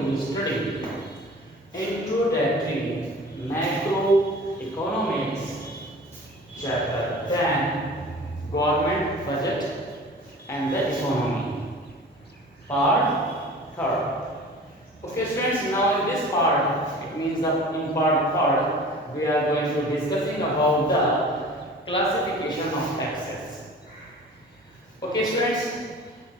to study introductory macroeconomics chapter 10 government budget and the economy part 3rd. Okay students, now in this part, it means that in part 3rd we are going to discussing about the classification of taxes. Okay students,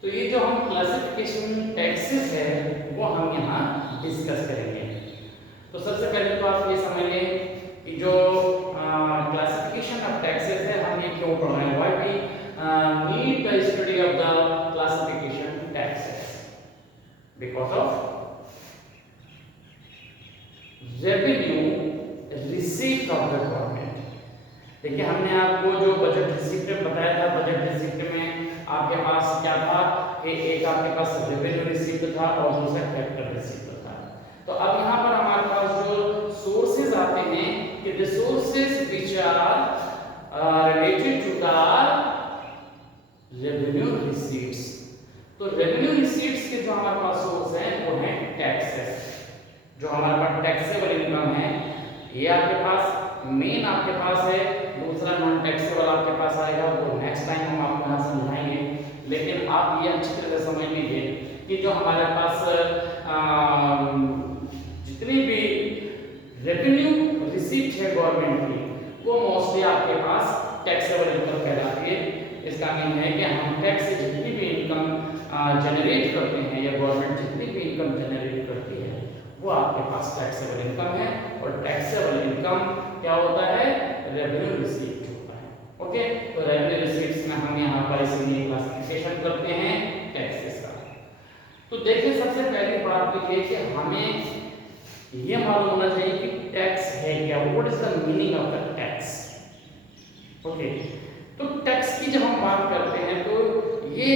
तो ये जो हम classification taxes है वो हम यहाँ discuss करेंगे। तो सबसे पहले तो आप ये समझ लें कि जो क्लासिफिकेशन ऑफ टैक्सेस है हम ये क्यों पढ़ रहे हैं, why we need the study of the classification taxes, because of revenue receipt of the government. देखिए हमने आपको जो बजट रिसीप्ट में बताया था, बजट रिसीप्ट में आपके पास क्या था कि एक आपके पास रेवेन्यू रिसीप्ट था और दूसरा कैपिटल रिसीप्ट था। तो अब यहाँ पर हमारे पास जो सोर्सेज आते हैं कि the sources which are related to the revenue receipts. तो रेवेन्यू रिसीट्स के जो हमारे पास सोर्स हैं वो हैं टैक्सेस। जो हमारे पास टैक्सेबल इनकम है ये आपके पास मेन आपके पास है, दूसरा नॉन टैक्सेबल आपके पास आएगा, वो नेक्स्ट टाइम हम आपको यहाँ समझाएंगे। लेकिन आप ये अच्छी तरह से समझ लीजिए कि जो हमारे पास जितनी भी रेवेन्यू रिसीप्ट है गवर्नमेंट की वो मोस्टली आपके पास टैक्सेबल इनकम कहलाती है। इसका मीन है कि हम टैक्स से जितनी भी इनकम जनरेट करते हैं या गवर्नमेंट जितनी भी इनकम जनरेट करती है वो आपके पास टैक्सेबल इनकम है। और टैक्सेबल इनकम क्या होता है, रेवेन्यू रिसीप्ट होता है। ओके, तो रेवेन्यू रिसीप्ट्स में हम यहाँ पर इसलिए क्लासिफिकेशन करते हैं टैक्सेस का। तो देखिए सबसे पहली बात तो ये कि हमें ये मालूम होना चाहिए कि टैक्स है क्या, what is the meaning of the tax. Okay, तो टैक्स की जब हम बात करते हैं तो ये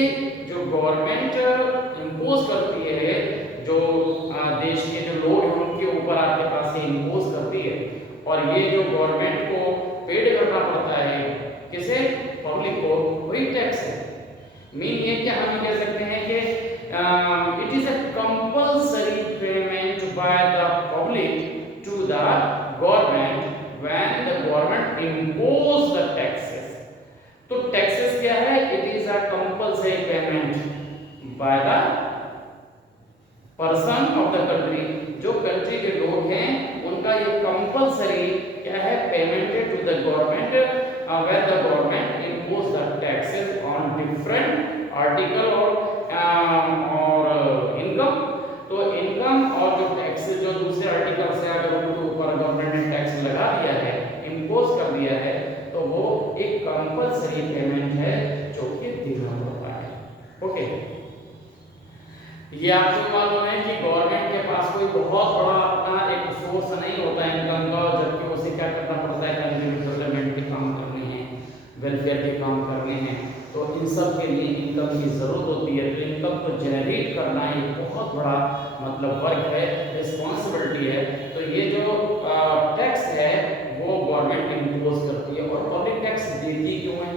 जो गवर्नमेंट इंपोज करती है, जो देश के जो लोग हैं उनके ऊपर आपके पास से इंपोज करती है, और ये जो गवर्नमेंट को पेड करना पड़ता है किसे, पब्लिक को, वही टैक्स है। मीन ये क्या हम कह सकते हैं कि it is a compulsory payment by the public to the government when the government impose the taxes. तो टैक्सेस क्या है, it is a compulsory payment by the person of the country. जो कंट्री के लोग हैं उनका ये कंपल्सरी क्या है, payment to the government when the government impose the taxes on different article और इनकम। तो इनकम और जो टैक्स जो दूसरे आर्टिकल से अगर उनके ऊपर गवर्नमेंट ने टैक्स लगा दिया है, इंपोज कर दिया है, तो वो एक कंपल्सरी पेमेंट है जो कि देना होता है। ओके, ये आपको मालूम है कि गवर्नमेंट के पास कोई बहुत बड़ा अपना एक सोर्स नहीं होता है इनकम का, जबकि उसे क्या करना पड़ता है, कंट्री डेवलपमेंट के काम करने हैं, वेलफेयर के काम करने हैं, तो इन सब के लिए इनकम की जरूरत होती है। तो इनकम को जनरेट करना एक बहुत बड़ा मतलब वर्क है, रिस्पॉन्सिबिलिटी है। तो ये जो टैक्स है वो गवर्नमेंट इंपोज करती है। और पब्लिक टैक्स देती क्यों है,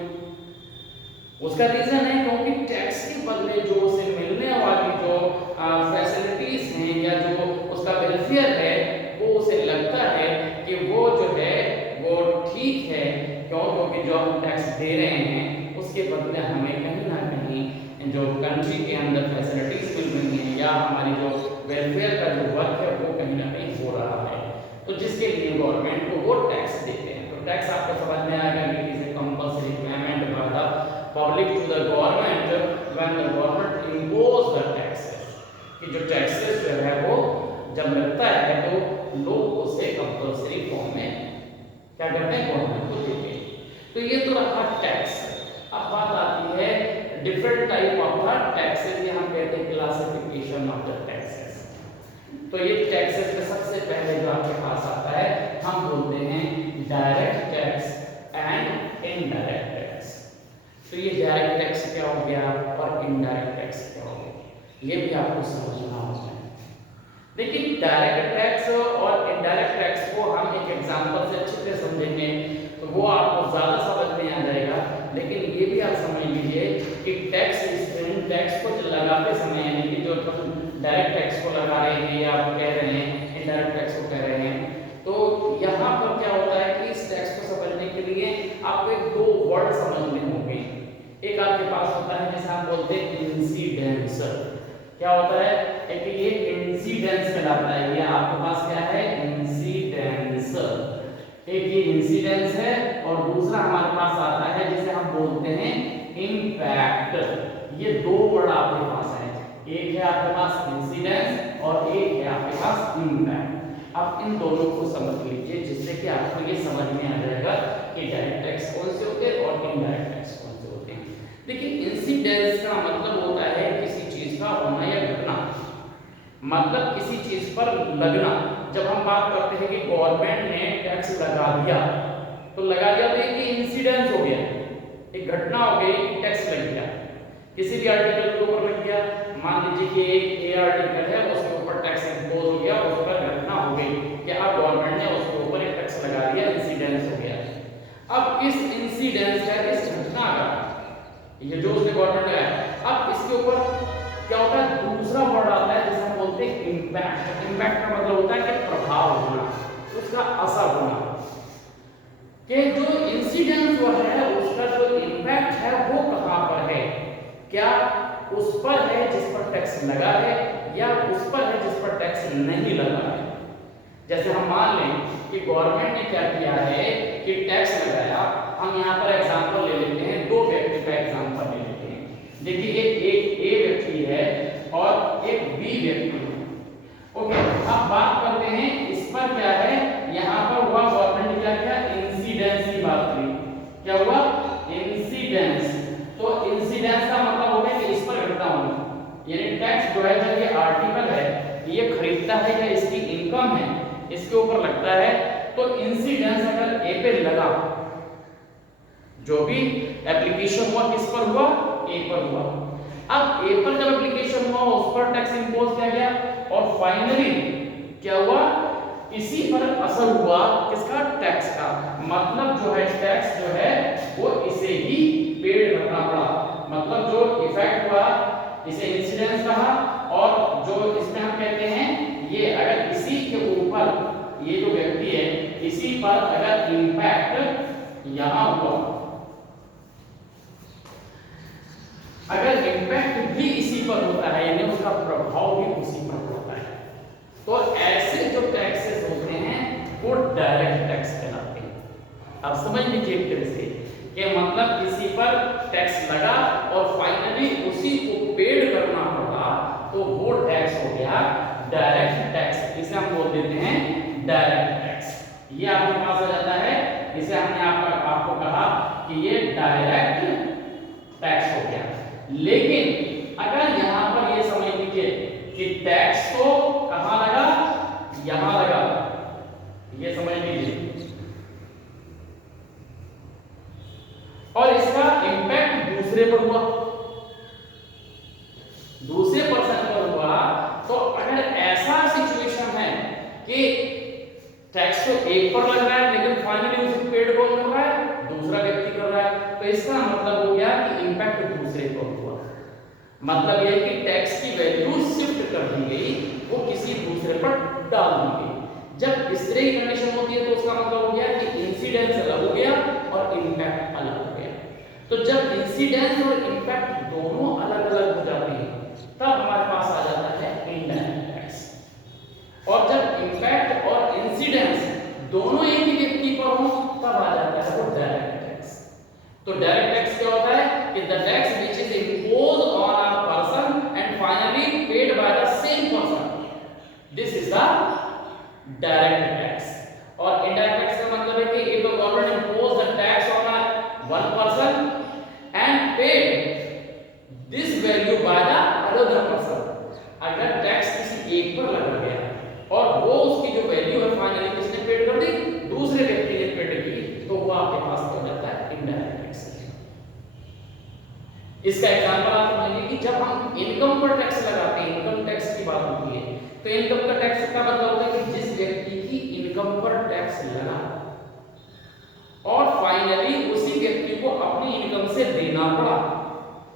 उसका रीजन है क्योंकि टैक्स के बदले जो उसे मिलने वाली जो फैसिलिटीज हैं या जो उसका वेलफेयर है वो उसे लगता है कि वो जो है वो ठीक है। क्यों, क्योंकि जो हम टैक्स दे रहे हैं उसके बदले हमें कहीं ना कहीं जो कंट्री के अंदर फैसिलिटीज मिल रही हैं या हमारी जो वेलफेयर का जो वर्क है वो कहीं ना कहीं हो रहा है, तो जिसके लिए गवर्नमेंट को वो टैक्स देते हैं। तो टैक्स आपको समझ में आएगा कि it is a compulsory payment by the public to the government when the government impose the taxes. कि जो टैक्सेस जो है वो जब लगता है तो लोग उसे कंपल्सरी फॉर्म में क्या करते हैं, गवर्नमेंट को देते हैं। तो ये तो रहा टैक्स। अब बात आती है different type of the taxes, ये हम कहते हैं क्लासिफिकेशन ऑफ द टैक्सेस। तो ये टैक्सेस में सबसे पहले जो आपके पास आता है हम बोलते हैं direct tax and indirect tax. तो ये डायरेक्ट टैक्स क्या हो गया और इनडायरेक्ट टैक्स क्या हो गया, ये भी आपको समझना होगा। लेकिन डायरेक्ट टैक्स और इनडायरेक्ट टैक्स को हम एक एग्जांपल से अच्छे से समझेंगे तो वो आपको ज्यादा समझ में आ जाएगा। लेकिन ये भी आप समझ लीजिए कि टैक्स को लगाते समय यानी कि जो डायरेक्ट टैक्स को लगा रहे हैं या आप कह रहे हैं इनडायरेक्ट टैक्स को कह रहे हैं, तो यहाँ पर क्या होता है कि इस टैक्स को समझने के लिए आपको एक दो वर्ड समझने होंगे। एक आपके पास होता है जिसे हम बोलते हैं इंसिडेंस। क्या होता है? एक ये इंसिडेंस कहलाता है। ये आपके पास क्या है? इंसिडेंस। एक ये इंसिडेंस है और दूसरा हमारे पास आता है जिसे हम बोलते हैं इम्पैक्ट। ये दो वर्ड आपके पास है, एक है आपके पास इंसिडेंस और एक है आपके पास इम्पैक्ट। अब इन दोनों को समझ लीजिए जिससे कि आपको ये समझ में आ जाएगा कि डायरेक्ट टैक्स कौन से होते हैं और इनडायरेक्ट टैक्स कौन से होते हैं। देखिए, इंसिडेंस का मतलब होता है किसी चीज का होना या घटना, मतलब किसी चीज पर लगना। जब हम बात करते हैं कि गवर्नमेंट ने टैक्स लगा दिया, तो लगा दिया तो एक इंसिडेंस हो गया, एक घटना हो गई कि टैक्स लग गया, किसी भी आर्टिकल के ऊपर लग गया। मान लीजिए कि एक ए आर्टिकल है, उसके ऊपर टैक्स इंपोज हो गया, उस पर घटना हो गई कि अब गवर्नमेंट ने उसके ऊपर एक टैक्स लगा दिया, इंसिडेंस हो गया। अब इस इंसिडेंस का, इस घटना का, ये जो उसने गवर्नमेंट लगाया, अब इसके ऊपर क्या होता है? दूसरा वर्ड आता है जिसे हम बोलते हैं इम्पैक्ट। इम्पैक्ट का मतलब होता है कि प्रभाव होना, उसका असर होना, कि जो इंसिडेंस वो है उसका जो इम्पैक्ट है वो कहां पर है? क्या उस पर है जिस पर टैक्स लगा है या उस पर है जिस पर टैक्स नहीं लगा है? जैसे हम मान लें कि गवर्नमेंट ने क्या किया है कि टैक्स लगाया। हम यहाँ पर एग्जांपल ले लेते हैं, दो व्यक्ति का एग्जांपल ले लेते हैं। देखिए, एक ए व्यक्ति है और एक बी व्यक्ति है। ओके, अब बात करते हैं इस पर क्या है। यहाँ पर हुआ, गवर्नमेंट ने क्या किया? इंसिडेंस की बात करी। क्या हुआ? इंसिडेंस। तो इंसिडेंस का मतलब हो गया कि इस पर घटना होगी, यानी टैक्स जो है, जब ये आर्टिकल है ये खरीदता है या इसकी इनकम है, इसके ऊपर लगता है, तो इंसिडेंस अगर ए पे लगा, जो भी एप्लीकेशन हुआ किस पर हुआ? ए पर हुआ। अब ए पर जब एप्लीकेशन हुआ उस पर टैक्स इंपोज किया गया और फाइनली क्या हुआ? इसी पर असर हुआ किसका? टैक्स का। मतलब जो है टैक्स जो है वो इसे ही पेड करना पड़ा। मतलब जो इफेक्ट हुआ इसे इंसिडेंस कहा, और जो इसमें हम कहते हैं ये अगर इसी के ऊपर, ये जो व्यक्ति है इसी पर अगर इम्पैक्ट यहां हुआ, अगर इम्पैक्ट भी इसी पर होता है यानी उसका प्रभाव भी उसी पर होता है, तो ऐसे जो टैक्सेस होते हैं वो डायरेक्ट टैक्स कहलाते हैं। अब समझ लीजिए एक तरह से कि मतलब किसी पर टैक्स लगा और फाइनली उसी को पेड करना पड़ा, तो वो टैक्स हो गया डायरेक्ट टैक्स। इसे हम बोल देते हैं डायरेक्ट टैक्स। ये आपके पास आ जाता है, इसे हमने आपको कहा कि ये डायरेक्ट टैक्स हो गया। लेकिन अगर यहां पर ये समझ लीजिए कि टैक्स तो कहां लगा? यहां लगा, ये समझ लीजिए, और इसका इम्पैक्ट दूसरे पर हुआ, दूसरे पर्सन पर हुआ। तो अगर ऐसा सिचुएशन है कि टैक्स तो एक पर लग रहा है लेकिन फाइनली उसे पेड कौन कर रहा है? दूसरा व्यक्ति कर रहा है, तो इसका मतलब हो गया कि इम्पैक्ट दूसरे पर हुआ। मतलब यह कि टैक्स की वैल्यू शिफ्ट कर दी गई, वो किसी दूसरे पर डाल दी गई। जब इस तरह की कंडीशन होती है तो उसका मतलब हो गया कि इंसिडेंस अलग हो गया और इम्पैक्ट अलग हो गया। तो जब इंसिडेंस और इम्पैक्ट दोनों अलग अलग हो जाते हैं तब हमारे पास आ जाता है इनडायरेक्ट टैक्स। और जब इम्पैक्ट और इंसिडेंस दोनों एक ही व्यक्ति पर हो तब आ जाता है वो डायरेक्ट टैक्स। तो डायरेक्ट टैक्स क्या होता है कि the tax which is imposed on a person and finally paid by the same person, this is the direct tax. और indirect tax का मतलब है कि if the government impose the tax on a one person and paid this value by the another person, अगर tax किसी एक पर लगा गया और वो उसकी जो वैल्यू है फाइनली किसने पेड कर दी? दूसरे व्यक्ति ने पेड की, तो वो आपके पास हो जाता है इनडायरेक्ट टैक्स। इसका एग्जांपल आप समझिए कि जब हम इनकम पर टैक्स लगाते हैं, इनकम टैक्स की बात होती है, तो इनकम का टैक्स का मतलब होता है कि जिस व्यक्ति की इनकम पर टैक्स लगा और फाइनली उसी व्यक्ति को अपनी इनकम से देना पड़ा,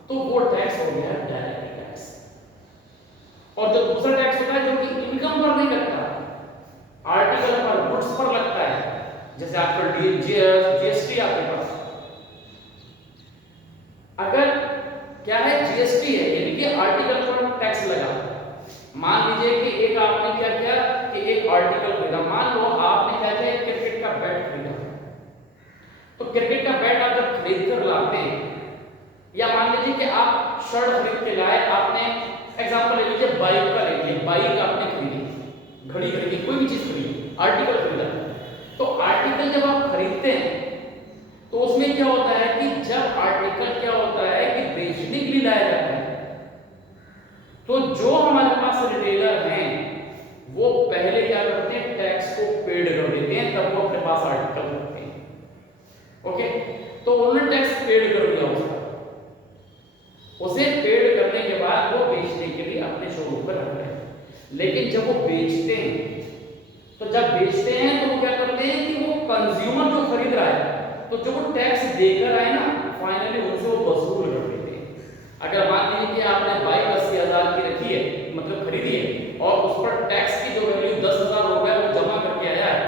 तो वो टैक्स हो गया डायरेक्ट टैक्स। और जो दूसरा टैक्स होता है जो कि इनकम पर नहीं लगता, आर्टिकल पर, गुड्स पर लगता है, जैसे आपका जीएसटी आपके पास। अगर क्या है, जीएसटी है यानी कि आर्टिकल पर टैक्स लगा। मान लीजिए कि एक आपने क्या किया कि एक आर्टिकल खरीदा, मान लो आपने क्या किया, क्रिकेट का बैट खरीदा। तो क्रिकेट का बैट आप जब खरीद कर लाते हैं, या मान लीजिए कि आप शर्ट खरीद के लाए, आपने एग्जांपल ले लीजिए बाइक का ले लीजिए, बाइक आपने खरीदी, घड़ी खरीदी, कोई भी चीज खरीदी, आर्टिकल खरीदा। तो आर्टिकल जब आप खरीदते हैं तो उसमें क्या होता है कि जब आर्टिकल क्या होता है कि बेचने के लिए लाया जाता है, तो जो हमारे पास रिटेलर हैं वो पहले क्या करते हैं, टैक्स को पेड कर देते हैं, तब वो अपने पास आर्टिकल रखते हैं। ओके, तो उन्होंने टैक्स पेड कर दिया उसका, उसे पेड करने के बाद वो बेचने के लिए अपने शोरूम पर रख रहे हैं। लेकिन जब वो बेचते हैं, तो जब बेचते हैं तो वो क्या करते हैं कि वो कंज्यूमर जो खरीद रहा है, तो जो वो टैक्स देकर आए ना, फाइनली उनसे वो वसूल कर देते हैं। अगर मान लीजिए कि आपने बाइक 80,000 की रखी है, मतलब खरीदी है, और उस पर टैक्स की जो वैल्यू 10,000 रुपए वो जमा करके आया है,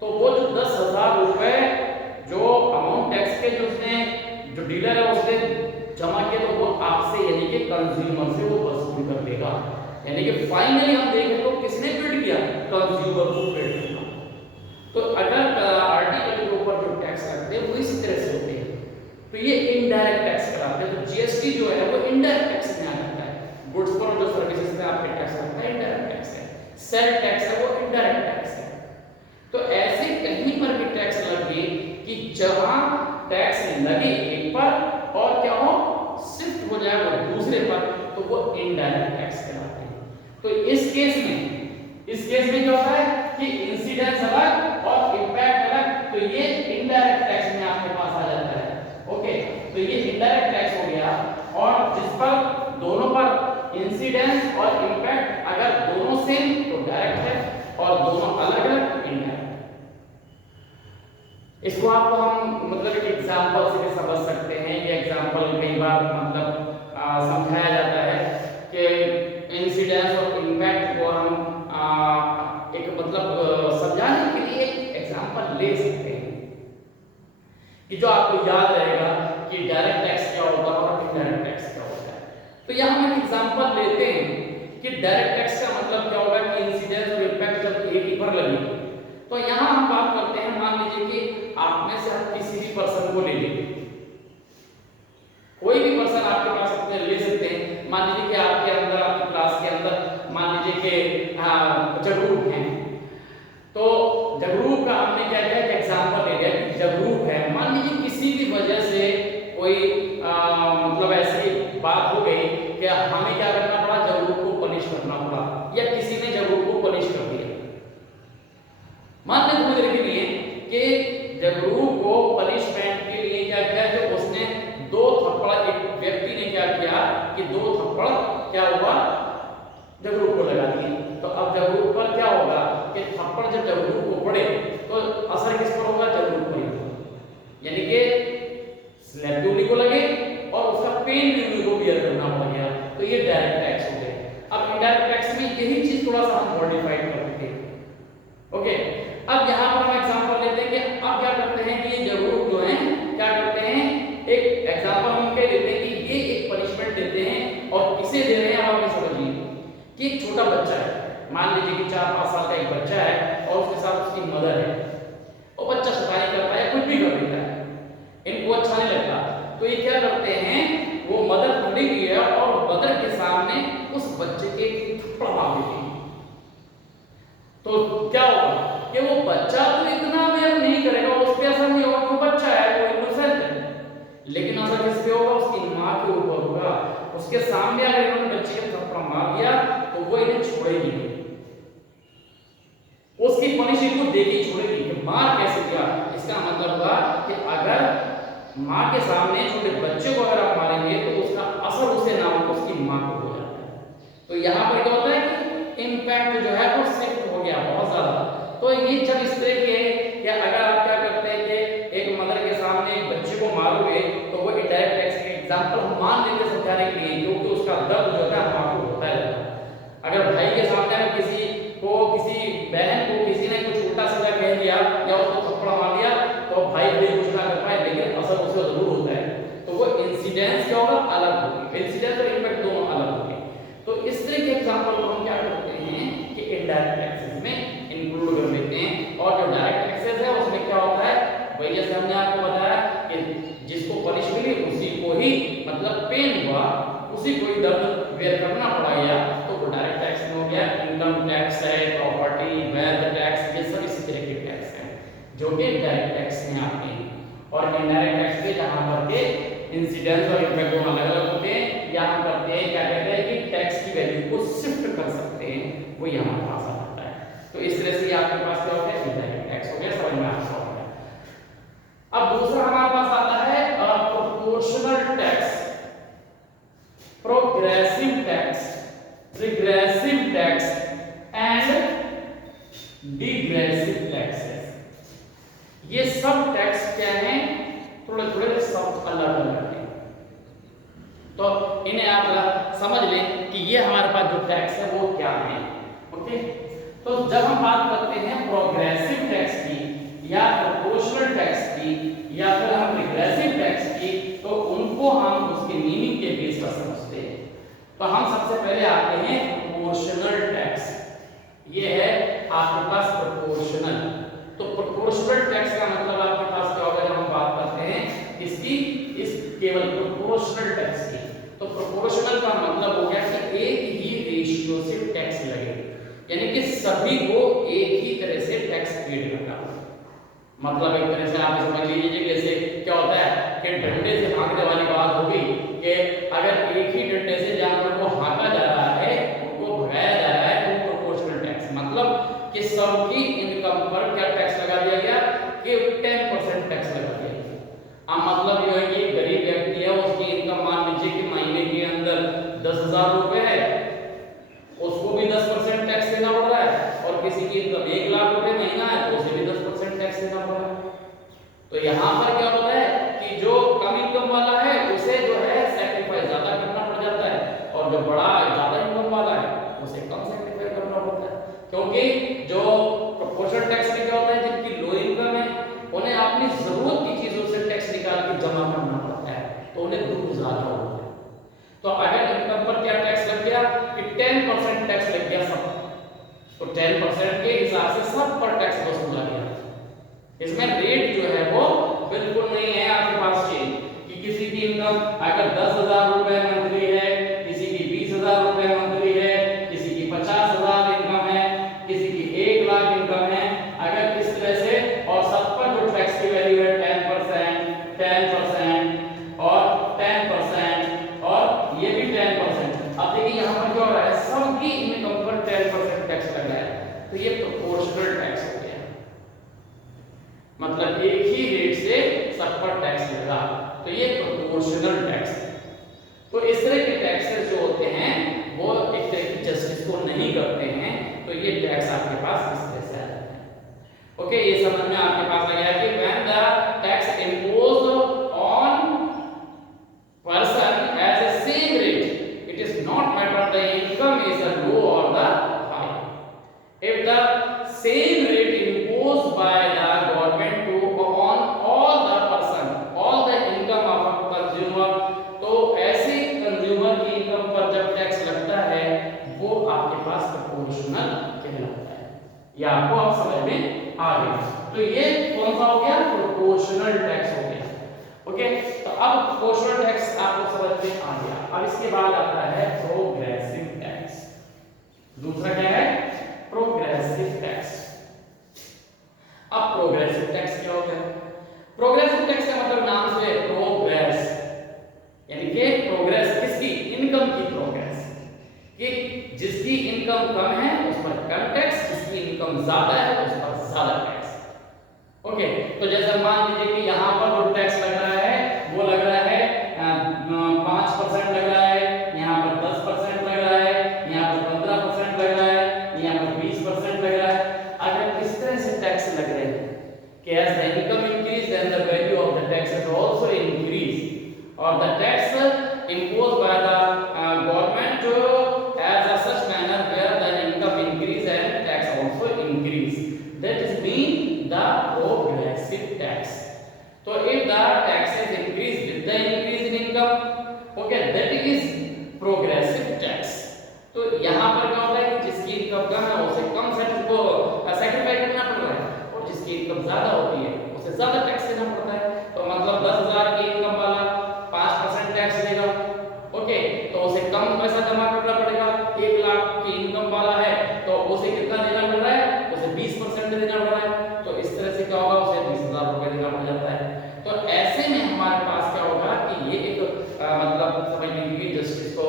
तो वो जो 10,000 रुपए जो अमाउंट टैक्स के जो उसने, जो डीलर है उसने जमा किया, तो वो आपसे यानी कि कंज्यूमर से वो वसूल कर देगा। यानी कि फाइनली हम देखें तो किसने पेड किया, कंज्यूमर को पेड किया। तो अगर आर्टिकल के ऊपर जो टैक्स लगते हैं वो इसी तरह से होते हैं, तो ये इनडायरेक्ट टैक्स कहलाते हैं। तो जीएसटी जो है वो इनडायरेक्ट टैक्स में आ जाता है। गुड्स पर जो सर्विसेज में आपके टैक्स लगता है इनडायरेक्ट टैक्स है। सेल टैक्स है वो इनडायरेक्ट टैक्स है। तो ऐसे कहीं पर भी टैक्स लगे कि जहां टैक्स लगे एक पर और क्या हो, शिफ्ट हो जाए वो दूसरे पर, तो वो इनडायरेक्ट टैक्स कहलाते हैं। तो इस केस में क्या होता है कि इंसिडेंस अलग और इंपैक्ट अलग, तो ये इनडायरेक्ट टैक्स में आपके पास आ जाता है। ओके, तो ये इनडायरेक्ट टैक्स हो गया, और जिस पर दोनों पर इंसिडेंस और इंपैक्ट अगर दोनों सेम तो डायरेक्ट है, और दोनों अलग अलग तो इनडायरेक्ट। इसको आपको हम मतलब एक एग्जांपल से भी समझ सकते हैं। ये एग्जांपल कई बार मतलब समझाया जाता है कि इंसिडेंस और इंपैक्ट को हम एक मतलब समझाने के लिए एक एग्जांपल ले सकते हैं कि जो आपको याद रहेगा कि डायरेक्ट टैक्स क्या होता है और इनडायरेक्ट टैक्स क्या होता है। तो यहाँ हम एक एग्जांपल लेते हैं कि डायरेक्ट टैक्स का मतलब क्या होगा कि इंसिडेंस और इंपैक्ट जब एक ही पर लगे। तो यहाँ हम बात करते हैं, मान लीजिए कि आप में से हम किसी भी पर्सन को ले लेंगे, कोई भी पर्सन आपके पास अपने ले सकते हैं। मान लीजिए कि आपके अंदर, आपकी क्लास के अंदर मान लीजिए कि जगरूप हैं, तो जगरूप का हमने क्या किया कि एग्जांपल ले लिया कि जगरूप है। मान लीजिए किसी भी वजह से कोई मतलब ऐसी बात हो गई कि हमें क्या करना पड़ा, जगरूप को पनिश करना पड़ा, या किसी ने जगरूप को पनिश कर दिया। मान लीजिए थोड़ी देर के लिए कि जगरूप को पनिशमेंट के लिए क्या किया कि उसने 2 थप्पड़, एक व्यक्ति ने क्या किया कि 2 थप्पड़ क्या हुआ, जगरूप को लगा दिए। तो अब जगरूप पर क्या होगा कि थप्पड़ जब जगरूप को पड़े तो असर किस पर होगा, जगरूप पर ही होगा, यानी कि स्लैप भी उन्हीं को लगे और उसका पेन भी उन्हीं को बियर करना पड़ गया। तो ये डायरेक्ट टैक्स हो गया। अब इनडायरेक्ट टैक्स में यही चीज थोड़ा सा हम मॉडिफाइड करते हैं। ओके, अब यहाँ पर हम एग्जांपल लेते हैं कि अब क्या करते हैं कि ये जगरूप जो है क्या करते हैं, एक एग्जांपल हम क्या लेते हैं कि ये एक पनिशमेंट देते हैं, और किसे दे रहे हैं आप समझिए कि एक छोटा बच्चा है, मान लीजिए कि 4-5 साल का एक बच्चा है और उसके साथ उसकी मदर है, और बच्चा शैतानी करता है, कुछ भी कर देता है, इनको अच्छा नहीं लगता, तो ये क्या करते हैं, वो मदर खड़ी हुई है और मदर के सामने उस बच्चे के थप्पड़ मार देती है। तो क्या होगा कि वो बच्चा तो इतना मेहनत नहीं करेगा, उस पे असर नहीं होगा, वो बच्चा है, वो इनोसेंट है, लेकिन असर किस पे होगा, उसकी माँ के ऊपर होगा। उसके सामने अगर इन्होंने बच्चे को थप्पड़ मार दिया तो वो इन्हें छोड़ेगी नहीं, उसकी पनिश इनको देगी छोड़ेगी कि मार कैसे किया। इसका मतलब हुआ कि अगर माँ के सामने छोटे बच्चे को अगर आप मारेंगे तो उसका असर उसे ना हो, उसकी माँ को हो जाता है। तो यहाँ पर क्या होता है कि इम्पैक्ट जो है वो शिफ्ट हो गया बहुत ज्यादा। तो ये जब इस तरह के या अगर आप क्या करते हैं कि एक मदर के सामने एक बच्चे को मारोगे तो वो इनडायरेक्ट टैक्स के एग्जांपल हम मान लेते समझाने के लिए, क्योंकि उसका दर्द जो है माँ को होता है। अगर भाई के सामने में किसी बहन को किसी ने कुछ उल्टा सीधा कह दिया या उसको थप्पड़ मार दिया तो भाई भी कुछ ना कर पाए, लेकिन असर उसको जरूर होता है। तो वो इंसिडेंस क्या होगा, अलग होगी, इंसिडेंस और इम्पैक्ट दोनों अलग होंगे। तो इस तरह के एग्जांपल को हम क्या करते हैं कि इनडायरेक्ट टैक्सेस में इंक्लूड कर लेते हैं। और जो डायरेक्ट टैक्सेस है उसमें क्या होता है, वही जैसे हमने आपको बताया कि जिसको पनिश मिली उसी को ही, मतलब पेन हुआ उसी को ही दर्द बेयर करना पड़ा गया, तो वो डायरेक्ट टैक्स में हो गया। इनकम टैक्स है, प्रॉपर्टी वेल्थ टैक्स, ये सब इसी तरह के टैक्स हैं जो कि डायरेक्ट टैक्स में आते हैं। और इनडायरेक्ट टैक्स के जहां पर के इंसिडेंस और इम्पैक्ट दोनों अलग अलग होते हैं, यहाँ करते हैं क्या कहते हैं कि टैक्स की वैल्यू को शिफ्ट कर सकते हैं, वो यहाँ पास आ जाता है। तो इस तरह से आपके पास क्या हो गया, इनडायरेक्ट टैक्स हो गया, समझ में आपको आ गया। अब दूसरा हमारे पास आता है proportional tax, progressive tax, regressive tax and degressive taxes. ये सब टैक्स क्या हैं, थोड़े थोड़े सब अलग अलग हैं। तो इन्हें आप समझ लें कि ये हमारे पास जो टैक्स है वो क्या है। ओके, तो जब हम बात करते हैं प्रोग्रेसिव टैक्स की या प्रोपोर्शनल टैक्स की या फिर हम रिग्रेसिव टैक्स की, तो उनको हम उसके मीनिंग के बेस पर समझते हैं। तो हम सबसे पहले आते हैं प्रोपोर्शनल टैक्स। ये है आपके पास प्रोपोर्शनल। तो प्रोपोर्शनल टैक्स का मतलब आपके पास क्या होगा, जब हम बात करते हैं इसकी, इस केवल प्रोपोर्शनल टैक्स की, तो प्रोपोर्शनल का मतलब हो गया कि एक ही रेशियो से टैक्स लगे, यानी कि सभी को एक ही तरह से टैक्स पेड करना। मतलब एक तरह से आप समझ लीजिए जैसे क्या होता है कि डंडे से हाँकने वाली बात होगी कि अगर एक ही डंडे से जानवर को हाँका जा रहा है, उनको भगाया जा रहा है, तो प्रोपोर्शनल टैक्स मतलब कि सबकी इनकम पर क्या टैक्स लगा दिया गया कि 10% टैक्स लगा दिया गया। अब मतलब ये है कि गरीब व्यक्ति है, उसकी इनकम मान लीजिए कि महीने के अंदर 10,000 रुपए है, उसको भी 10% टैक्स देना पड़ रहा है, और किसी की इनकम 1 लाख रुपए महीना है तो उसे भी 10% टैक्स देना पड़ रहा है। तो यहाँ पर क्या होता है कि जो कम इनकम वाला है उसे जो है सैक्रिफाइस ज्यादा करना पड़ जाता है, और जो बड़ा ज्यादा इनकम वाला है उसे कम सैक्रिफाइस करना पड़ता है। क्योंकि जो प्रोपोर्शनल टैक्स में क्या होता है, जिनकी लो इनकम है उन्हें अपनी जरूरत की चीजों से टैक्स निकाल के जमा करना पड़ता है, तो उन्हें दुख ज्यादा होता है। तो अगर इनकम पर क्या टैक्स लग गया कि 10% टैक्स लग गया सब, तो 10% के हिसाब से सब पर टैक्स वसूला गया। इसमें रेट जो है वो बिल्कुल नहीं है आपके पास चेंज कि किसी की इनकम अगर 10,000 रुपए मंथली है, किसी की 20,000 रुपए मंथली है, किसी की 50,000 इनकम है, किसी की 1 लाख इनकम है, अगर इस तरह से, और सब पर जो टैक्स की वैल्यू है 10%, 10% और 10% और ये भी 10%। अब देखिए यहाँ पर क्या हो रहा है, सबकी इनकम पर 10% टैक्स लग रहा है, तो ये प्रोपोर्शनल टैक्स हो गया। मतलब एक ही रेट से सब पर टैक्स लगा, तो ये प्रोपोर्शनल टैक्स है। तो इस तरह के टैक्सेस जो होते हैं वो एक तरह की जस्टिस को नहीं करते हैं, तो ये टैक्स आपके पास इस तरह से आ जाते हैं। ओके, ये समझ में आपके पास आ गया कि when the tax imposed on person as a same rate, it is not matter the income is the low और the high. If the same rate imposed by the government to on all the person, all the income of a consumer, तो ऐसे consumer की income पर जब tax लगता है वो आपके पास प्रोपोर्शनल कहलाता है। ये आपको अब समझ में आ गया। तो ये कौन सा हो गया, प्रोपोर्शनल टैक्स हो गया। ओके, तो अब प्रोपोर्शनल टैक्स आपको समझ में आ गया। अब इसके बाद आता है प्रोग्रेसिव टैक्स। दूसरा क्या है, प्रोग्रेसिव टैक्स। अब प्रोग्रेसिव टैक्स क्या होता है, प्रोग्रेसिव टैक्स का मतलब नाम से प्रोग्रेस, यानी कि प्रोग्रेस किसकी, इनकम की प्रोग्रेस, कि जिसकी इनकम कम है उस पर कम टैक्स, जिसकी इनकम ज्यादा है उस पर ज्यादा टैक्स। ओके, तो जैसे मान लीजिए कि यहाँ पर जो टैक्स लग रहा है वो लग रहा है 5% लग रहा है, यहाँ पर 10% लग रहा है, यहाँ पर 15% लग रहा है, यहाँ पर 20% लग रहा है। अगर इस तरह से टैक्स लग रहे हैं कि as the income increase then the value of the taxes also increase, or the tax imposed by the government as a such manner where okay, that is progressive tax. तो यहाँ पर क्या होता है कि जिसकी इनकम कम है उसे कम सैक्रिफाई करना पड़ रहा है, और जिसकी इनकम ज्यादा होती है उसे ज्यादा टैक्स देना पड़ता है। तो मतलब 10,000 की इनकम वाला 5% टैक्स देगा, ओके, तो उसे कम पैसा जमा करना पड़ेगा। 1 लाख की इनकम वाला है तो उसे कितना देना पड़ रहा है, उसे 20% देना पड़ रहा है। तो इस तरह से क्या होगा, उसे 20,000 रुपए देना पड़ जाता है। तो ऐसे में हमारे पास क्या होगा कि ये एक मतलब समझने की जस्टिस को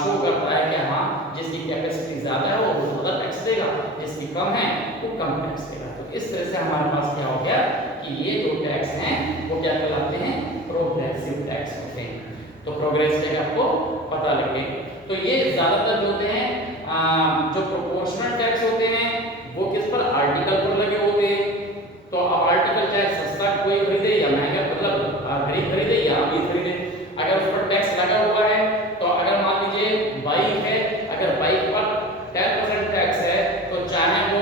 शो करता है कि हाँ, जिसकी कैपेसिटी ज्यादा है वो ज्यादा टैक्स देगा, जिसकी कम है वो कम टैक्स देगा। तो इस तरह से हमारे पास क्या हो गया कि ये जो टैक्स हैं वो क्या कहलाते हैं, प्रोग्रेसिव टैक्स होते हैं। तो प्रोग्रेसिव टैक्स आपको पता लगे। तो ये ज्यादातर जो होते हैं जो प्रोपोर्शनल टैक्स होते हैं वो किस पर, आर्टिकल पर लगे होते हैं। तो अब आर्टिकल चाहे सस्ता कोई खरीदे या महंगा, मतलब गरीब खरीदे या अमीर खरीदे, अगर उस पर टैक्स लगा हुआ है तो अगर मान लीजिए बाइक है, अगर बाइक पर 10% टैक्स है तो चाहे वो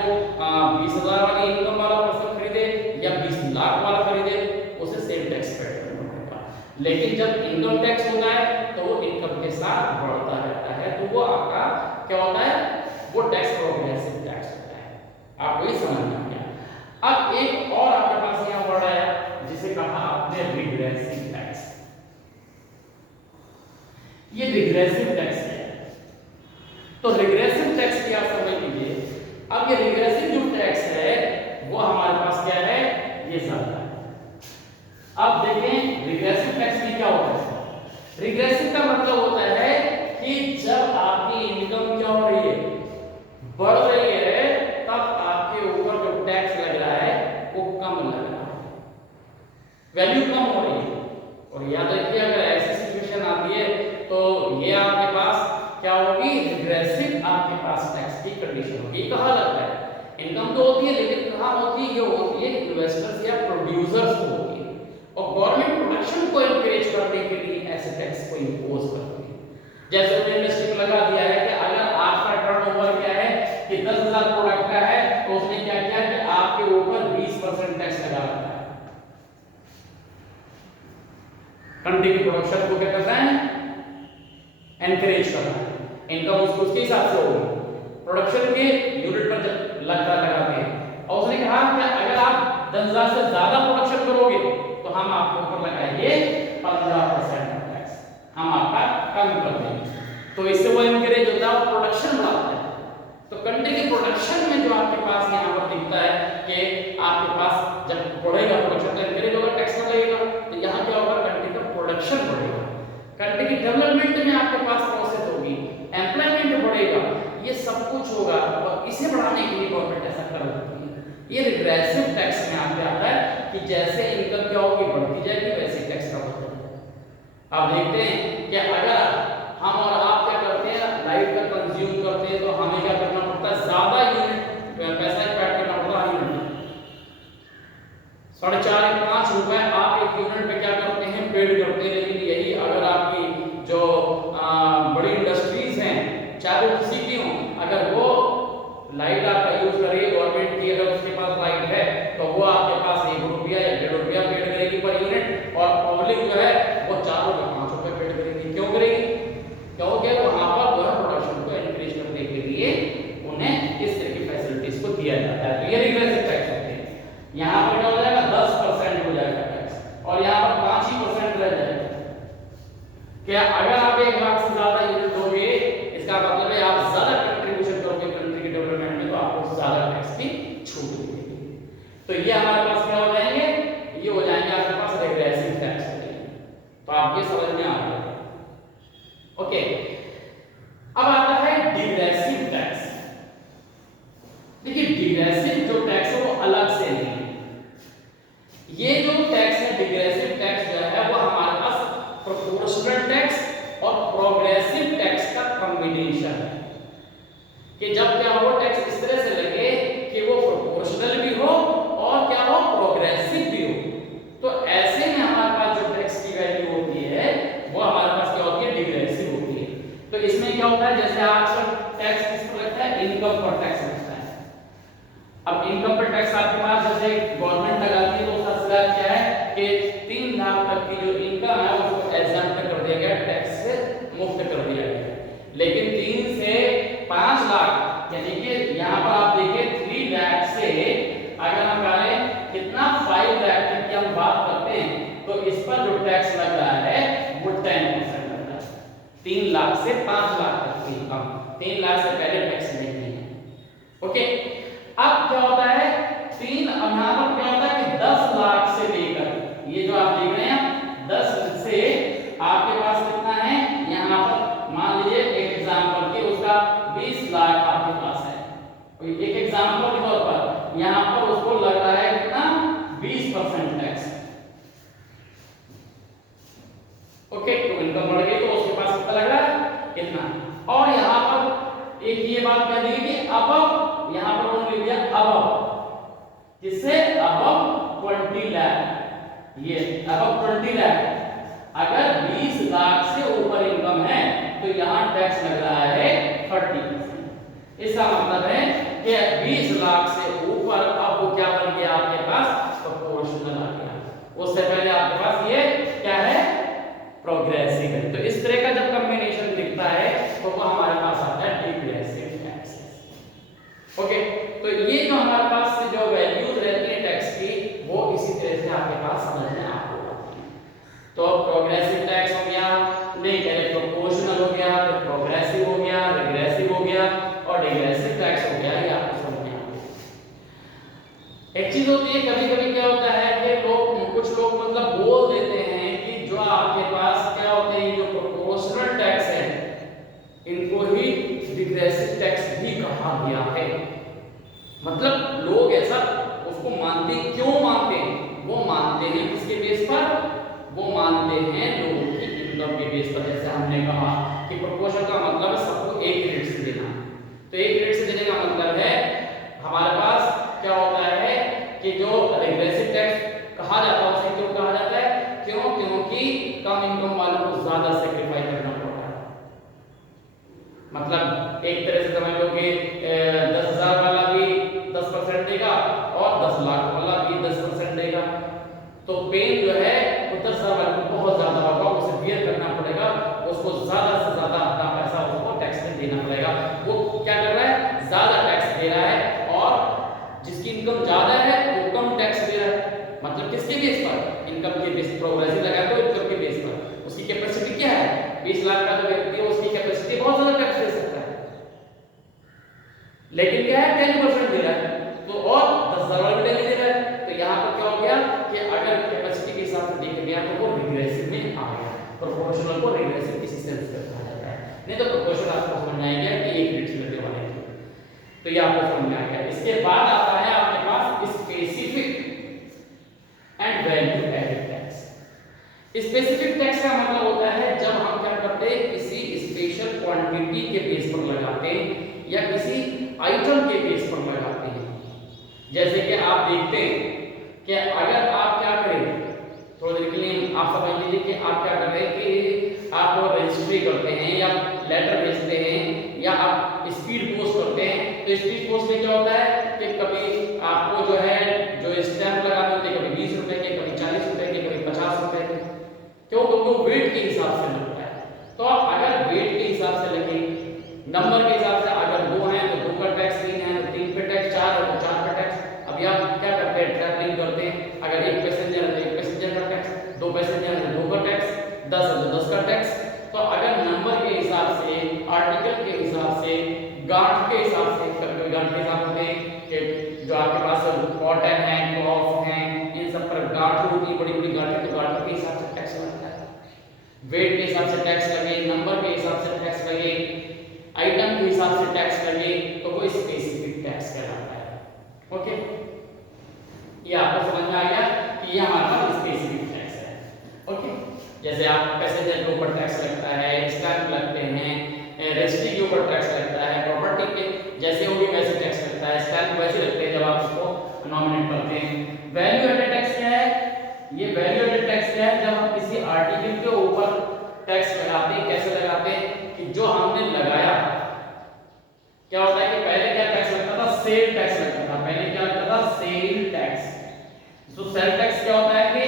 20,000 वाली इनकम वाला पर्सन खरीदे या 20 लाख वाला खरीदे, उसे सेम टैक्स पे करना पड़ेगा। लेकिन जब इनकम टैक्स होता है तो वो इनकम के साथ बढ़ता रहता है, तो वो आपका क्या होता है, वो टैक्स प्रोग्रेसिव टैक्स होता है। आपको ये समझ में आ गया। अब एक और आपके पास यहाँ वर्ड आया जिसे कहा आपने रिग्रेसिव टैक्स। ये रिग्रेसिव टैक्स है। तो रिग्रेसिव टैक्स की आप समझ लीजिए। अब ये रिग्रेसिव जो टैक्स है वो हमारे पास क्या है, ये ज्यादा है। अब देखें रिग्रेसिव टैक्स में क्या होता है। रिग्रेसिव का मतलब होता है कि जब आपकी इनकम क्या हो रही है, बढ़ रही है, तब आपके ऊपर जो टैक्स लग रहा है वो कम लग रहा है, वैल्यू कम हो रही है। और याद रखिए अगर ऐसी सिचुएशन आती है तो ये आपके पास क्या होगी, रिग्रेसिव आपके पास टैक्स की कंडीशन होगी। कहाँ लगता है, इनकम तो होती है लेकिन कहाँ होती है, ये होती है इन्वेस्टर्स या प्रोड्यूसर्स को होती है। और गवर्नमेंट प्रोडक्शन को एनकरेज करने के लिए ऐसे टैक्स को इंपोज करती है। जैसे उन्होंने इंडस्ट्री में लगा दिया है कि अगर आपका टर्नओवर क्या है कि 10,000 प्रोडक्ट का है तो उसने क्या किया कि आपके ऊपर 20% टैक्स लगा रखा है। कंट्री की प्रोडक्शन को क्या करना है, एनकरेज करना है। इनकम उसके हिसाब से होगी, प्रोडक्शन के यूनिट पर जब लगाते हैं। और उसने कहा कि अगर आप 10,000 से ज्यादा प्रोडक्शन करोगे तो हम आपके ऊपर लगाएंगे 15% टैक्स, हम आपका कम कर देंगे। तो इससे वो एनकरेज होता है और प्रोडक्शन बढ़ाता है। तो कंट्री की प्रोडक्शन में जो आपके पास यहाँ पर दिखता है कि आपके पास जब बढ़ेगा प्रोडक्शन तो एनकरेज होगा, टैक्स लगेगा। तो यहाँ क्या होगा, कंट्री का प्रोडक्शन बढ़ेगा, कंट्री की डेवलपमेंट में आपके पास प्रोसेस होगी, एम्प्लॉयमेंट बढ़ेगा, ये सब कुछ होगा। और इसे बढ़ाने के लिए गवर्नमेंट ऐसा कर रही है। ये रिग्रेसिव टैक्स में आपके आता है कि जैसे इनकम क्या होगी, बढ़ती जाएगी, वैसे टैक्स का बढ़ता जाएगा। आप देखते हैं कि अगर हम और आप क्या करते हैं, लाइट का कंज्यूम करते हैं तो हमें क्या करना पड़ता है, ज्यादा यूनिट पैसा इन्वेस्ट करना पड़ता है। यूनिट 4.5 रुपए आप एक यूनिट पे क्या करते हैं, पेड करते हैं। लेकिन यही अगर आपकी जो बड़ी इंडस्ट्रीज हैं, चाहे वो किसी की हो, अगर वो लाइट आपका यूज करेगी गवर्नमेंट की, अगर उसके पास लाइट है तो वो आपके पास 1 रुपया या 1.5 रुपया पेड करेगी पर यूनिट, और पब्लिक जो है वो 4 रुपए 5 रुपए पेड करेगी। क्यों करेगी, क्योंकि वहां पर जो है प्रोडक्शन को एनकरेज करने के लिए उन्हें इस तरह की फैसिलिटीज को दिया जाता है। तो ये रिग्रेसिव टैक्स होते हैं। यहाँ पर क्या हो जाएगा, 10% हो जाएगा टैक्स, और यहाँ पर 5% रह जाएगा। क्या अगर आप 1 लाख से ज्यादा यूनिट दोगे, इसका मतलब है आप ज्यादा कंट्रीब्यूशन करोगे कंट्री के डेवलपमेंट में, तो आपको ज्यादा टैक्स की छूट मिलेगी। तो ये हमारे पास क्या हो जाएंगे, ये हो जाएंगे आपके पास रिग्रेसिव टैक्स हो जाएंगे। तो आप ये समझ में आ गया। ओके, अब आता है डिग्रेसिव टैक्स। देखिए डिग्रेसिव जो टैक्स है वो अलग से नहीं है। ये जो टैक्स है डिग्रेसिव टैक्स जो है वो हमारे पास प्रोपोर्शनल टैक्स और प्रोग्रेसिव टैक्स का कॉम्बिनेशन है। कि जब क्या हो, टैक्स इस तरह से लगे कि वो प्रोपोर्शनल भी हो और क्या हो, प्रोग्रेसिव भी हो। तो ऐसे में हमारे पास जो टैक्स की वैल्यू होती है वो हमारे पास क्या होती है, डिग्रेसिव होती है। तो इसमें क्या होता है, जैसे आजकल टैक्स किस पर लगता है, इनकम पर टैक्स लगता है। अब इनकम पर टैक्स आपके पास जैसे गवर्नमेंट लगाती है तो उसका स्लैब क्या है कि 3 लाख तक की जो इनकम है उसको एग्जम्प्ट कर दिया गया टैक्स इस पर जो टैक्स लग रहा है वो 10% लग रहा है। 3 लाख से 5 लाख तक की इनकम, 3 लाख से पहले टैक्स नहीं है। ओके, अब क्या होता है, यहाँ पर क्या होता है कि 10 लाख से लेकर, ये जो आप देख रहे हैं 10 से आपके पास कितना है, यहाँ पर मान लीजिए एक एग्जांपल के उसका 20 लाख आपके पास है, एक एग्जांपल के तौर पर यहाँ पर उसको लग रहा है कितना, 20% टैक्स। ओके, तो इनकम बढ़ गई तो उसके पास कितना लग रहा है, कितना। और यहाँ पर एक ये बात कह दी कि अब यहाँ पर उन्होंने लिख दिया अब, किससे, अब 20 लाख, ये अब 20 लाख, अगर 20 लाख से ऊपर इनकम है तो यहाँ टैक्स लग रहा है 30%। इसका मतलब है कि 20 लाख से ऊपर अब वो क्या बन गया आपके पास, प्रोपोर्शनल आ गया। उससे पहले आपके पास ये क्या है, प्रोग्रेसिव है। तो इस तरह का जब कॉम्बिनेशन दिखता है तो वो हमारे पास आता है डिग्रेसिव टैक्स। ओके, तो ये जो हमारे पास से जो वैल्यूज रहती है टैक्स की, वो इसी तरह से आपके पास समझ में आपको आती है। तो प्रोग्रेसिव टैक्स हो गया, नहीं पहले प्रोपोर्शनल हो गया, फिर प्रोग्रेसिव हो गया, रिग्रेसिव हो गया और डिग्रेसिव टैक्स हो गया। ये आपको समझ में आ गया। एक चीज होती है, कभी कभी क्या होता है कि कुछ लोग मतलब बोल देते हैं कि जो आपके पास क्या होते हैं, जो प्रोपोर्शनल टैक्स है इनको ही डिग्रेसिव टैक्स भी कहा गया है। मतलब लोग ऐसा उसको मानते, क्यों मानते हैं, वो मानते हैं किसके बेस पर, वो मानते हैं लोगों की इनकम के बेस पर। जैसे हमने कहा कि प्रोपोर्शन का मतलब है सबको एक रेट से देना, तो एक रेट से देने का मतलब है हमारे पास क्या होता है कि जो रिग्रेसिव टैक्स कहा जाता है उसे क्यों कहा जाता है, क्योंकि कम इनकम वालों को ज्यादा सेक्रीफाइस करना पड़ता है। मतलब एक तरह से समझ लो कि 10,000 वाला भी 10% देगा और 10 लाख वाला भी 10% देगा, तो पेन जो है वो 10,000 वाले को बहुत ज्यादा होगा, उसे बियर करना पड़ेगा, उसको ज्यादा से ज्यादा अपना पैसा उसको टैक्स में देना पड़ेगा। वो क्या कर रहा है, ज्यादा टैक्स दे रहा है, और जिसकी इनकम ज्यादा है वो कम टैक्स दे रहा है। मतलब किसके बेस पर, इनकम के बेस, प्रोग्रेसिव लगा दो इनकम के बेस पर। उसकी कैपेसिटी क्या है, 20 लाख का जो व्यक्ति है उसकी कैपेसिटी बहुत ज्यादा टैक्स दे सकता है, लेकिन क्या है 10% दे रहा है, तो और 10,000 वाला भी दे रहा है। तो यहाँ पर क्या हो गया कि अगर कैपेसिटी के हिसाब से देखा गया तो वो रिग्रेसिव में आ गया। प्रोपोर्शनल को रिग्रेसिव इसी सेंस में कहा जाता है, नहीं तो प्रोपोर्शनल आपको समझ में आएगा कि एक रेट से लगने वाले हैं, तो ये आपको समझ में आ गया। इसके बाद आता है आपके पास specific and value added tax. Specific tax का मतलब होता है जब हम क्या करते हैं, किसी स्पेशल क्वांटिटी के बेस पर लगाते हैं या किसी आइटम के बेस पर लगाते हैं। जैसे कि आप देखते हैं कि अगर आप क्या करें, थोड़ी देर के लिए आप समझ लीजिए कि आप क्या कर रहे हैं कि आप रजिस्ट्री करते हैं या लेटर भेजते हैं या आप स्पीड पोस्ट करते हैं। तो स्पीड पोस्ट में क्या होता है कि कभी आपको जो है जो स्टैंप लगाने होते हैं, कभी 20 रुपए के, कभी 40 रुपए के, कभी 50 रुपए के, क्यों, क्योंकि वेट के हिसाब से लगता है। तो अगर वेट के हिसाब से लगे, नंबर के हिसाब से, अगर 2 हैं तो 2 का टैक्स, 3 है तो 3 पे टैक्स, 4 है तो 4 का टैक्स। अभी आप क्या करते हैं, ट्रैवलिंग करते हैं, अगर 1 पैसेंजर है तो 1 पैसेंजर का टैक्स, 2 पैसेंजर है तो 2 का टैक्स, 10 है तो 10 का टैक्स। तो अगर नंबर के हिसाब से, आर्टिकल के हिसाब से, गांठ के हिसाब से, कभी गांठ के हिसाब से कि जो आपके पास कॉटन है, क्लॉथ है, इन सब पर गांठ होती है, बड़ी बड़ी गांठें, तो गांठ के हिसाब से टैक्स लगता है। वेट के हिसाब से टैक्स लगे, नंबर के हिसाब से टैक्स लगे, आइटम के हिसाब से टैक्स लगे, तो वो स्पेसिफिक टैक्स कहलाता है। ओके, ये आपको समझ में आ गया कि ये हमारा स्पेसिफिक टैक्स है। ओके, जैसे आप पैसेंजर के ऊपर टैक्स लगता है, स्टैंप लगते हैं, रजिस्ट्री के ऊपर टैक्स लगता है, प्रॉपर्टी के जैसे होगी वैसे टैक्स लगता है, स्टैंप वैसे लगते हैं जब आप उसको नॉमिनेट करते हैं। वैल्यू एडेड टैक्स क्या है, ये वैल्यू एडेड टैक्स क्या है, जब हम किसी आर्टिकल के ऊपर टैक्स लगाते हैं, कैसे लगाते हैं कि जो हमने लगाया, क्या होता है कि पहले क्या टैक्स लगता था, सेल टैक्स लगता था, पहले क्या लगता था, सेल टैक्स। तो सेल टैक्स क्या होता है कि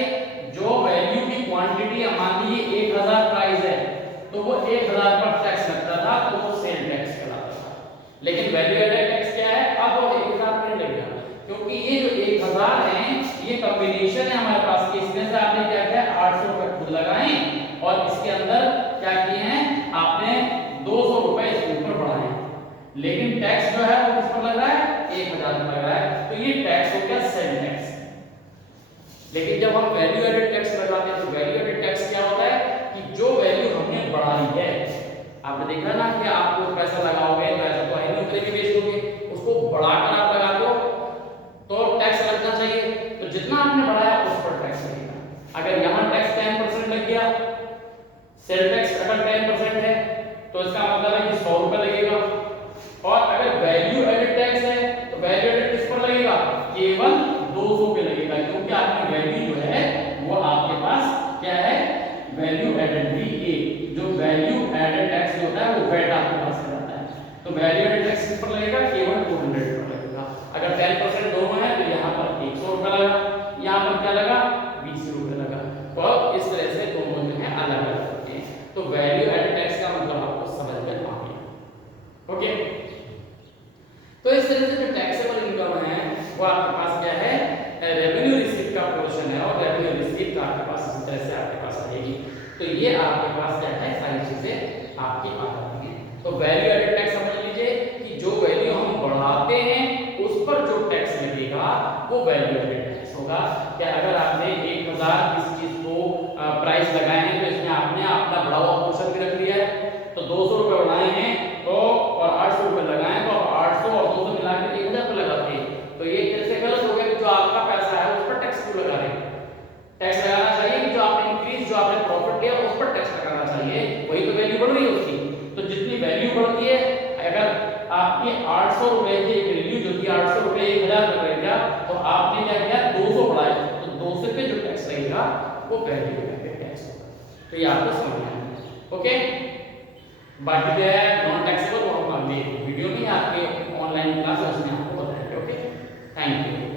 जो वैल्यू की क्वांटिटी मान लीजिए 1000 प्राइस है तो वो 1000 पर टैक्स लगता था, तो वो सेल टैक्स कहलाता था। लेकिन वैल्यू एडेड टैक्स क्या है, अब वो 1000 नहीं लगेगा, क्योंकि ये जो 1000 है ये कॉम्बिनेशन है हमारे पास, इसमें से आपने क्या किया 800 लेकिन टैक्स जो है वो किस पर लग रहा है, 1000 पर लग रहा है, तो ये टैक्स हो गया सेल टैक्स। लेकिन जब हम वैल्यू एडेड टैक्स लगाते हैं तो वैल्यू एडेड टैक्स क्या होता है कि जो वैल्यू हमने बढ़ाई है, आपने देखा ना कि आप कोई पैसा लगाओगे तो ऐसा तो है नहीं उतने में बेच दोगे, उसको बढ़ाकर आप लगा दो तो टैक्स लगना चाहिए, तो जितना आपने बढ़ाया उस पर टैक्स लगेगा। अगर यहाँ टैक्स 10% लग गया, सेल टैक्स अगर 10% है तो इसका मतलब है कि 100 रुपए लगेगा। और अगर वैल्यू एडेड टैक्स है तो वैल्यू एडेड किस पर लगेगा, केवल 200 पे लगेगा, क्योंकि आपकी वैल्यू जो है वो आपके पास क्या है, वैल्यू एडेड VA, जो वैल्यू एडेड टैक्स जो होता है वो वैट आपके पास से जाता है, तो वैल्यू एडेड टैक्स किस पर लगेगा, केवल 200 पर लगेगा। अगर 10% दोनों है तो यहाँ पर 100 रुपए लगा, यहाँ पर क्या लगा, 20 रुपए लगा। तो इस तरह से दोनों जो है अलग अलग होते हैं। तो वैल्यू एडेड टैक्स का मतलब आपको समझ में आ गया। ओके, तो इस तरह से जो टैक्सेबल इनकम है वो आपके पास क्या है, रेवेन्यू रिसीट का पोर्शन है, और रेवेन्यू रिसीट आपके पास इस तरह से आपके पास आएगी। तो ये आपके पास क्या है, सारी चीजें आपकी आ जाती हैं। तो वैल्यू एडेड टैक्स समझ लीजिए कि जो वैल्यू हम बढ़ाते हैं उस पर जो टैक्स लगेगा वो वैल्यू एडेड टैक्स होगा। क्या अगर आपने 1000 किसी चीज को प्राइस लगाए हैं तो इसमें आपने अपना बढ़ा हुआ पोर्शन भी रख दिया है, तो 200 रुपए बढ़ाए हैं तो और 800 रुपए लगाए तो 800 और 200 मिलाकर 1000 रुपए लगाते हैं, तो ये एक तरह से गलत हो गया कि जो आपका पैसा है उस पर टैक्स क्यों लगा रहे हैं। टैक्स लगाना चाहिए कि जो आपने इंक्रीज, जो आपने प्रॉफिट लिया उस पर टैक्स लगाना चाहिए, वही तो वैल्यू बढ़ रही है उसकी। तो जितनी वैल्यू बढ़ती है, अगर आपकी 800 रुपए की वैल्यू जो थी 800 रुपए 1000 रुपए रह गया, तो आपने क्या किया, 200 बढ़ाए, तो 200 पे जो टैक्स लगेगा वो वैल्यू पे टैक्स होगा। तो ये आपको समझना है। ओके, बाकी जो है नॉन टैक्सेबल वो हम अगले वीडियो में आपके ऑनलाइन क्लास उसमें आपको बताएंगे। Okay, thank you.